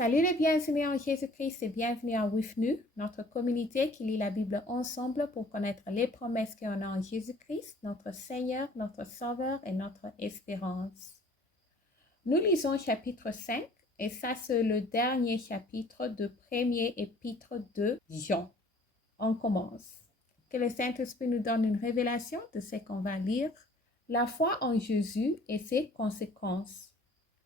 Salut les bienvenus en Jésus-Christ et bienvenue à WIFNU, notre communauté qui lit la Bible ensemble pour connaître les promesses qu'on a en Jésus-Christ, notre Seigneur, notre Sauveur et notre espérance. Nous lisons chapitre 5 et ça c'est le dernier chapitre de premier épître de Jean. On commence. Que le Saint-Esprit nous donne une révélation de ce qu'on va lire. La foi en Jésus et ses conséquences.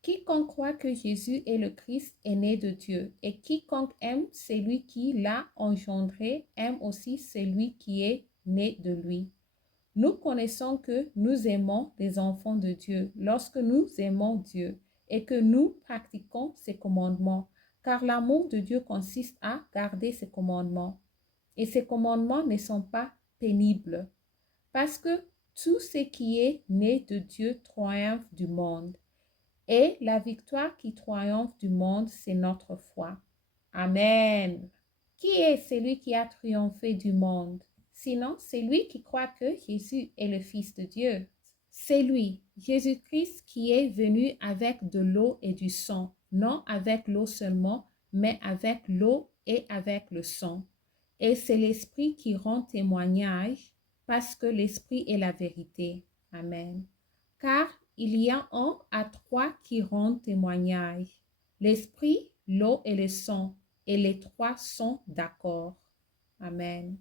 Quiconque croit que Jésus est le Christ est né de Dieu, et quiconque aime celui qui l'a engendré aime aussi celui qui est né de lui. Nous connaissons que nous aimons les enfants de Dieu lorsque nous aimons Dieu et que nous pratiquons ses commandements, car l'amour de Dieu consiste à garder ses commandements. Et ces commandements ne sont pas pénibles, parce que tout ce qui est né de Dieu triomphe du monde. Et la victoire qui triomphe du monde, c'est notre foi. Amen. Qui est celui qui a triomphé du monde? Sinon, c'est lui qui croit que Jésus est le Fils de Dieu. C'est lui, Jésus-Christ, qui est venu avec de l'eau et du sang, non avec l'eau seulement, mais avec l'eau et avec le sang. Et c'est l'Esprit qui rend témoignage, parce que l'Esprit est la vérité. Amen. Car il y a un à trois qui rendent témoignage, l'Esprit, l'eau et le sang, et les trois sont d'accord. Amen.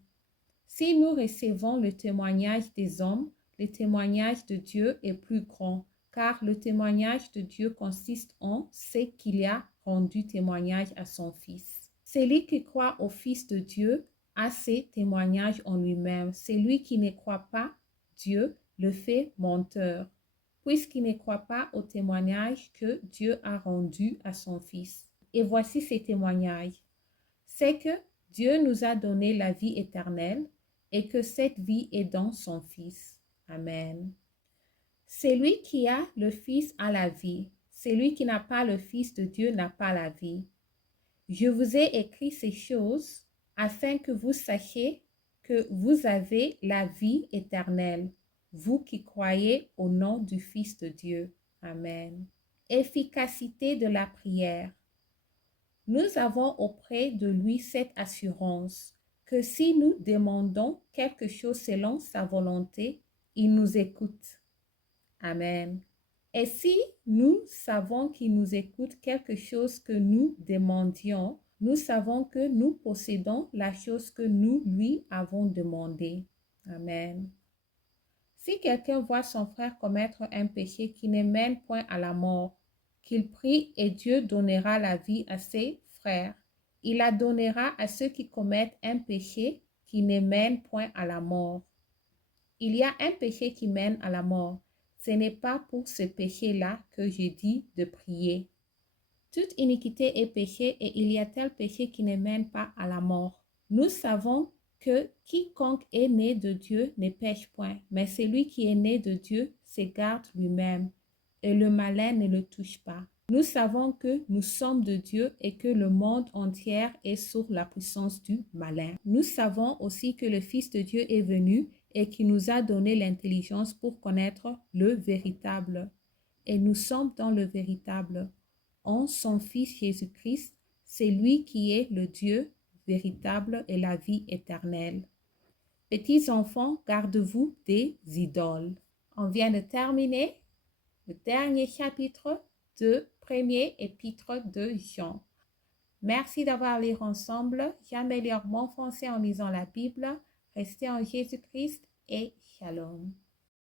Si nous recevons le témoignage des hommes, le témoignage de Dieu est plus grand, car le témoignage de Dieu consiste en ce qu'il a rendu témoignage à son Fils. Celui qui croit au Fils de Dieu a ce témoignage en lui-même. Celui qui ne croit pas Dieu le fait menteur, puisqu'il ne croit pas au témoignage que Dieu a rendu à son Fils. Et voici ces témoignages. C'est que Dieu nous a donné la vie éternelle et que cette vie est dans son Fils. Amen. Celui qui a le Fils a la vie. Celui qui n'a pas le Fils de Dieu n'a pas la vie. Je vous ai écrit ces choses afin que vous sachiez que vous avez la vie éternelle, vous qui croyez au nom du Fils de Dieu. Amen. Efficacité de la prière. Nous avons auprès de lui cette assurance que si nous demandons quelque chose selon sa volonté, il nous écoute. Amen. Et si nous savons qu'il nous écoute quelque chose que nous demandions, nous savons que nous possédons la chose que nous lui avons demandée. Amen. Si quelqu'un voit son frère commettre un péché qui ne mène point à la mort, qu'il prie et Dieu donnera la vie à ses frères. Il la donnera à ceux qui commettent un péché qui ne mène point à la mort. Il y a un péché qui mène à la mort. Ce n'est pas pour ce péché-là que je dis de prier. Toute iniquité est péché et il y a tel péché qui ne mène pas à la mort. Nous savons que quiconque est né de Dieu ne pêche point, mais celui qui est né de Dieu s'égarde lui-même et le malin ne le touche pas. Nous savons que nous sommes de Dieu et que le monde entier est sous la puissance du malin. Nous savons aussi que le Fils de Dieu est venu et qui nous a donné l'intelligence pour connaître le véritable. Et nous sommes dans le véritable. En son Fils Jésus-Christ, c'est lui qui est le Dieu véritable et la vie éternelle. Petits enfants, gardez-vous des idoles. On vient de terminer le dernier chapitre de premier épître de Jean. Merci d'avoir lu ensemble. J'améliore mon français en lisant la Bible. Restez en Jésus-Christ et shalom.